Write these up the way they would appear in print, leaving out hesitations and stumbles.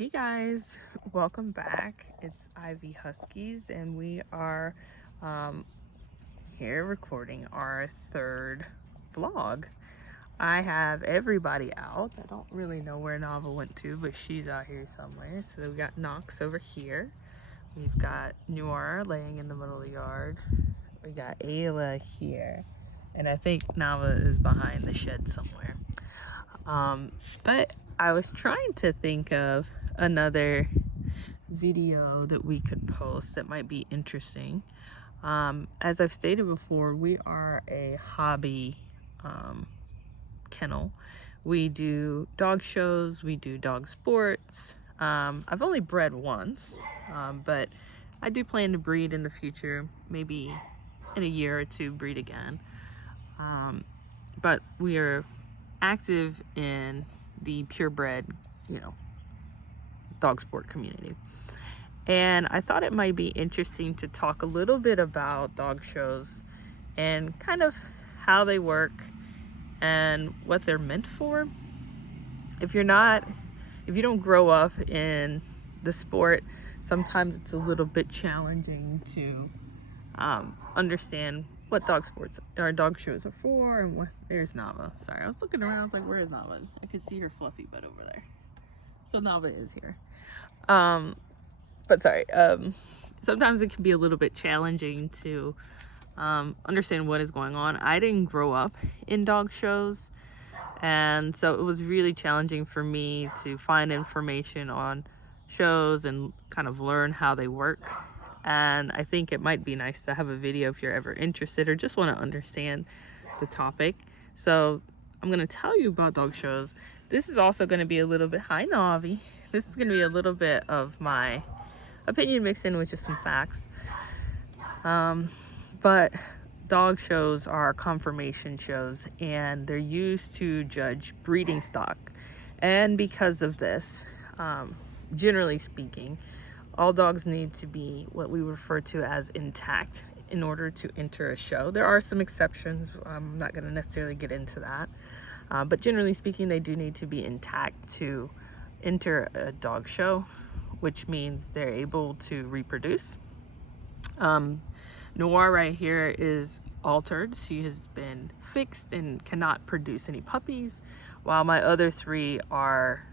Hey guys, welcome back. It's Ivie Huskies, and we are um, here recording our third vlog. I have everybody out. I don't really know where Nava went to, but she's out here somewhere. So we got Knox over here. We've got Noir laying in the middle of the yard. We got Ayla here. And I think Nava is behind the shed somewhere. But I was trying to think of another video that we could post that might be interesting. As I've stated before, we are a hobby kennel. We do dog shows, we do dog sports. I've only bred once, but I do plan to breed in the future, maybe in a year or two breed again. But we are active in the purebred, dog sport community. And I thought it might be interesting to talk a little bit about dog shows and kind of how they work and what they're meant for. If you don't grow up in the sport, sometimes it's a little bit challenging to understand what dog sports or dog shows are for. And what there's Nava. Sorry, I was looking around. I was like, where is Nava? I could see her fluffy butt over there. So Nava is here. But sorry. Sometimes it can be a little bit challenging to understand what is going on. I didn't grow up in dog shows, and so it was really challenging for me to find information on shows and kind of learn how they work. And I think it might be nice to have a video if you're ever interested or just want to understand the topic. So I'm going to tell you about dog shows. This is also going to be a little bit, hi Navi. This is going to be a little bit of my opinion mixed in with just some facts. But dog shows are conformation shows, and they're used to judge breeding stock. And because of this, generally speaking, all dogs need to be what we refer to as intact in order to enter a show. There are some exceptions. I'm not going to necessarily get into that. But generally speaking, they do need to be intact to enter a dog show, which means they're able to reproduce. Noir right here is altered. She has been fixed and cannot produce any puppies, while my other three are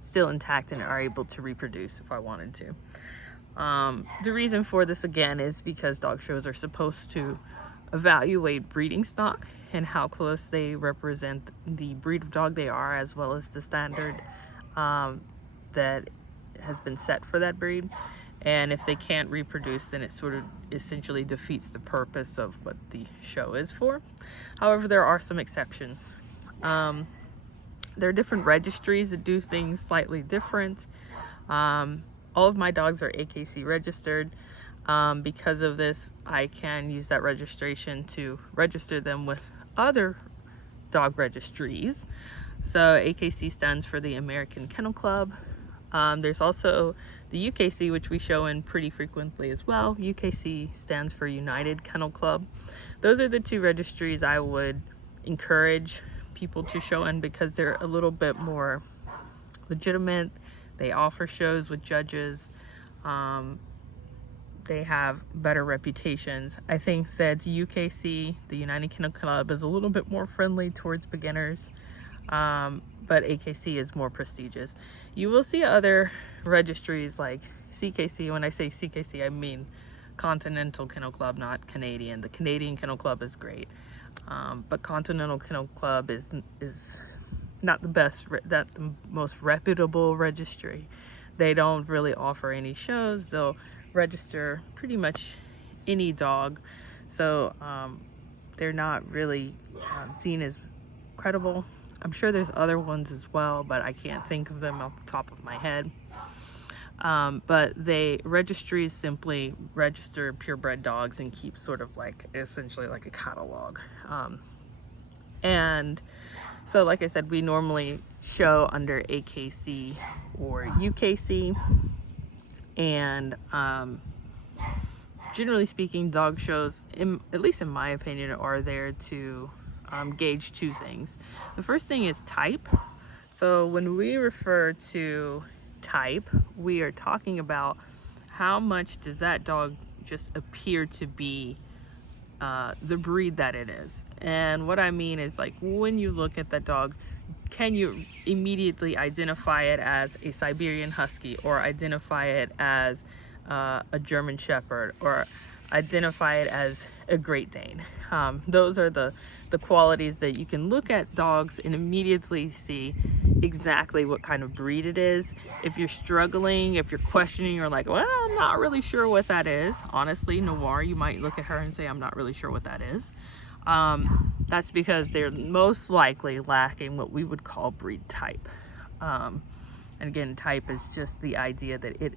still intact and are able to reproduce if I wanted to. The reason for this again is because dog shows are supposed to evaluate breeding stock and how close they represent the breed of dog they are, as well as the standard that has been set for that breed. And if they can't reproduce, then it sort of essentially defeats the purpose of what the show is for. However, there are some exceptions. There are different registries that do things slightly different. All of my dogs are AKC registered. Because of this, I can use that registration to register them with other dog registries. So AKC stands for the American Kennel Club. There's also the UKC, which we show in pretty frequently as well. UKC stands for United Kennel Club. Those are the two registries I would encourage people to show in because they're a little bit more legitimate. They offer shows with judges. They have better reputations. I think that UKC, the United Kennel Club, is a little bit more friendly towards beginners. But AKC is more prestigious. You will see other registries like CKC. When I say CKC, I mean Continental Kennel Club, not Canadian. The Canadian Kennel Club is great, but Continental Kennel Club is not the best, the most reputable registry. They don't really offer any shows. They'll register pretty much any dog, so they're not really seen as credible. I'm sure there's other ones as well, but I can't think of them off the top of my head. But registries simply register purebred dogs and keep sort of like essentially like a catalog. And so like I said, we normally show under AKC or UKC. And generally speaking, dog shows, at least in my opinion, are there to gauge two things. The first thing is type. So when we refer to type, we are talking about how much does that dog just appear to be the breed that it is. And what I mean is, like, when you look at that dog, can you immediately identify it as a Siberian Husky, or identify it as a German Shepherd, or identify it as a Great Dane? Those are the qualities that you can look at dogs and immediately see exactly what kind of breed it is. If you're struggling, if you're questioning, you're like, well, I'm not really sure what that is. Honestly, Noir, you might look at her and say, I'm not really sure what that is. That's because they're most likely lacking what we would call breed type. And again, type is just the idea that it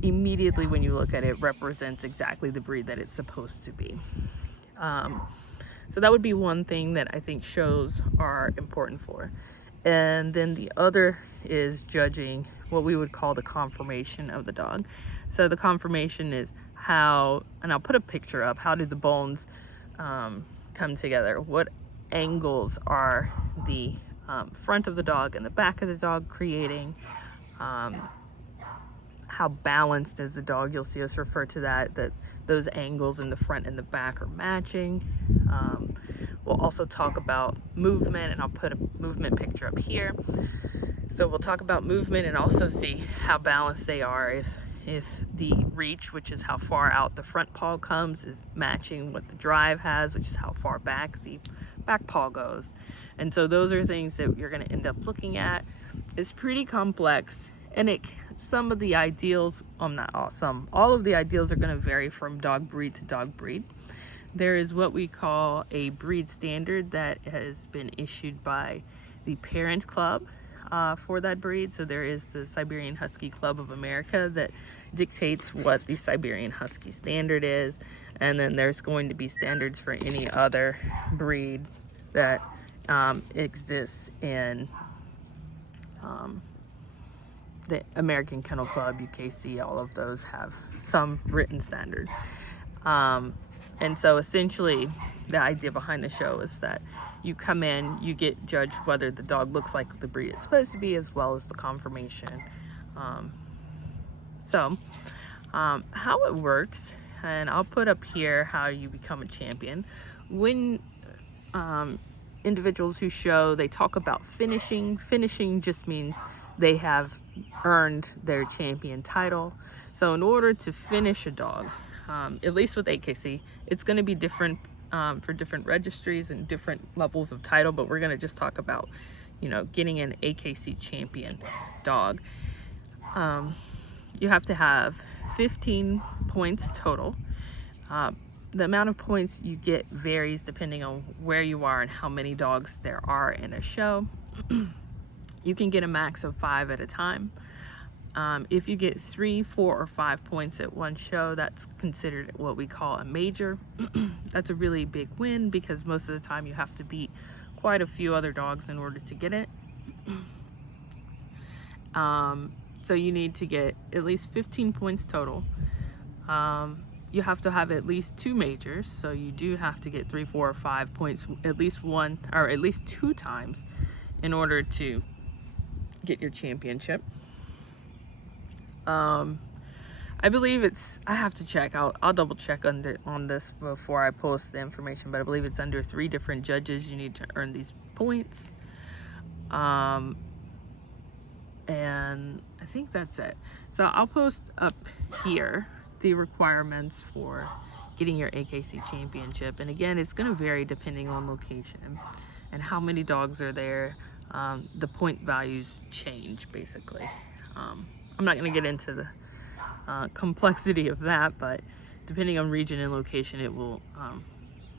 immediately, when you look at it, represents exactly the breed that it's supposed to be. So that would be one thing that I think shows are important for. And then the other is judging what we would call the conformation of the dog. So the conformation is how, and I'll put a picture up, how do the bones come together? What angles are the front of the dog and the back of the dog creating? How balanced is the dog? You'll see us refer to that those angles in the front and the back are matching. We'll also talk about movement, and I'll put a movement picture up here. So we'll talk about movement and also see how balanced they are. If the reach, which is how far out the front paw comes, is matching what the drive has, which is how far back the back paw goes. And so those are things that you're going to end up looking at. It's pretty complex, and some of the ideals, not all, some, all of the ideals are going to vary from dog breed to dog breed. There is what we call a breed standard that has been issued by the parent club for that breed. So there is the Siberian Husky Club of America that dictates what the Siberian Husky standard is. And then there's going to be standards for any other breed that exists in the American Kennel Club, UKC. All of those have some written standard. And so essentially the idea behind the show is that you come in, you get judged whether the dog looks like the breed it's supposed to be, as well as the conformation. How it works, and I'll put up here how you become a champion. When individuals who show, they talk about finishing. Finishing just means they have earned their champion title. So in order to finish a dog, at least with AKC, it's going to be different for different registries and different levels of title, but we're going to just talk about, getting an AKC champion dog. You have to have 15 points total. The amount of points you get varies depending on where you are and how many dogs there are in a show. You can get a max of 5 at a time. If you get 3, 4, or 5 points at one show, that's considered what we call a major. That's a really big win because most of the time you have to beat quite a few other dogs in order to get it. So you need to get at least 15 points total. You have to have at least 2 majors, so you do have to get 3, 4, or 5 points at least 1 or at least 2 times in order to get your championship. I believe I have to check. I'll double check on this before I post the information, but I believe it's under 3 different judges you need to earn these points. And I think that's it. So I'll post up here the requirements for getting your AKC championship. And again, it's going to vary depending on location and how many dogs are there. The point values change basically. I'm not going to get into the complexity of that, but depending on region and location, it will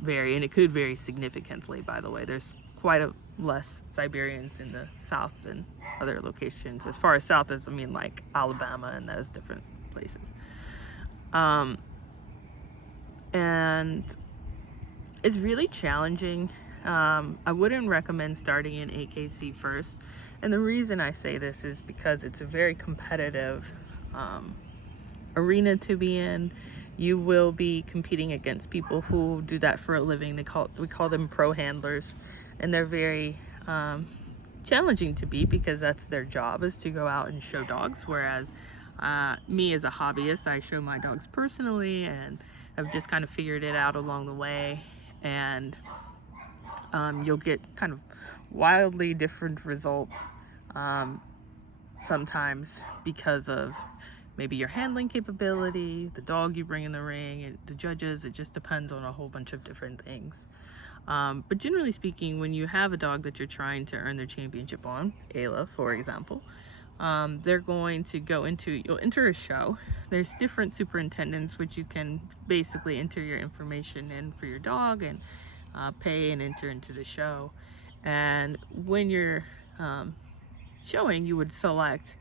vary, and it could vary significantly, by the way. There's quite a less Siberians in the south than other locations. As far as south as, like Alabama and those different places. And it's really challenging. I wouldn't recommend starting in AKC first. And the reason I say this is because it's a very competitive arena to be in. You will be competing against people who do that for a living. We call them pro handlers, and they're very challenging to beat because that's their job, is to go out and show dogs. Whereas me as a hobbyist, I show my dogs personally and I've just kind of figured it out along the way. And you'll get kind of wildly different results sometimes because of maybe your handling capability, the dog you bring in the ring, and the judges. It just depends on a whole bunch of different things. But generally speaking, when you have a dog that you're trying to earn their championship on, Ayla, for example, they're going to go into, you'll enter a show. There's different superintendents which you can basically enter your information in for your dog and pay and enter into the show. And when you're showing, you would select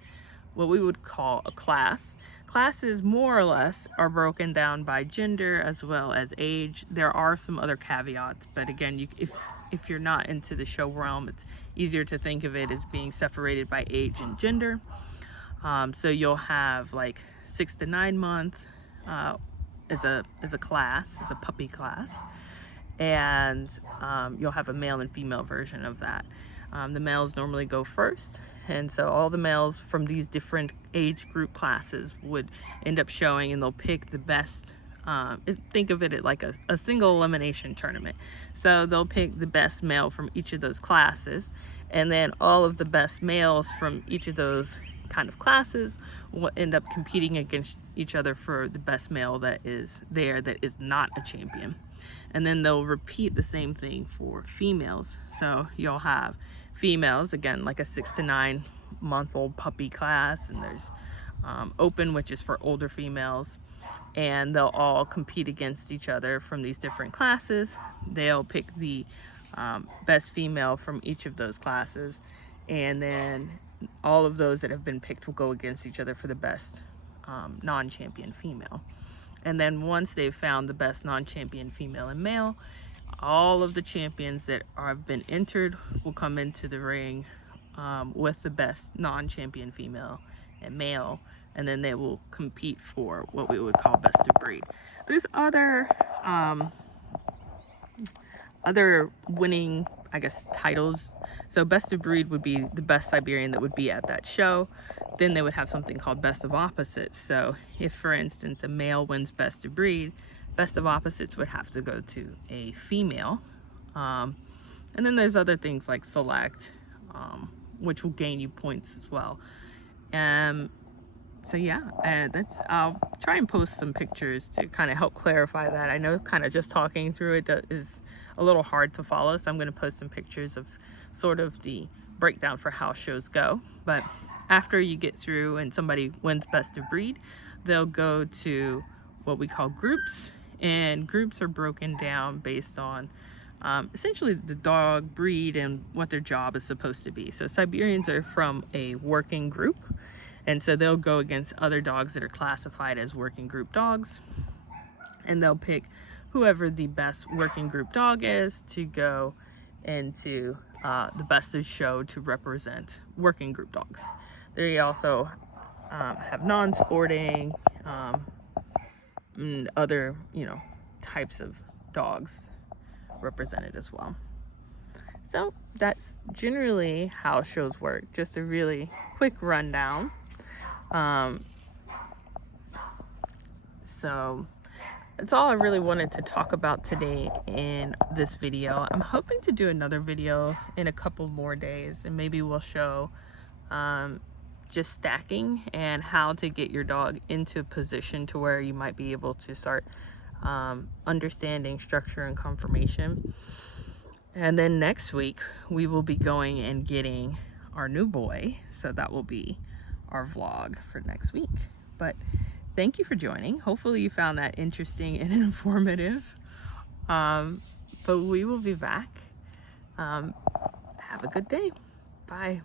what we would call a class. Classes more or less are broken down by gender as well as age. There are some other caveats, but again, if you're not into the show realm, it's easier to think of it as being separated by age and gender. So you'll have like 6 to 9 months as a class, as a puppy class, and you'll have a male and female version of that. The males normally go first, and so all the males from these different age group classes would end up showing, and they'll pick the best. Think of it like a single elimination tournament. So they'll pick the best male from each of those classes, and then all of the best males from each of those kind of classes will end up competing against each other for the best male that is there that is not a champion. And then they'll repeat the same thing for females. So you'll have females, again, like a 6 to 9 month old puppy class, and there's open, which is for older females, and they'll all compete against each other from these different classes. They'll pick the best female from each of those classes, and then all of those that have been picked will go against each other for the best non-champion female. And then once they've found the best non-champion female and male, all of the champions that have been entered will come into the ring with the best non-champion female and male, and then they will compete for what we would call best of breed. There's other winning, I guess, titles. So best of breed would be the best Siberian that would be at that show. Then they would have something called best of opposites. So if, for instance, a male wins best of breed, best of opposites would have to go to a female. And then there's other things like select, which will gain you points as well. So yeah, I'll try and post some pictures to kind of help clarify that. I know kind of just talking through it is a little hard to follow, so I'm going to post some pictures of sort of the breakdown for how shows go. But after you get through and somebody wins best of breed, they'll go to what we call groups, and groups are broken down based on essentially the dog breed and what their job is supposed to be. So Siberians are from a working group, and so they'll go against other dogs that are classified as working group dogs, and they'll pick whoever the best working group dog is to go into the best of show to represent working group dogs. They also have non-sporting and other, types of dogs represented as well. So that's generally how shows work. Just a really quick rundown. So that's all I really wanted to talk about today in this video. I'm hoping to do another video in a couple more days, and maybe we'll show just stacking and how to get your dog into position to where you might be able to start understanding structure and conformation. And then next week we will be going and getting our new boy, so that will be our vlog for next week. But thank you for joining. Hopefully you found that interesting and informative. But we will be back. Have a good day. Bye.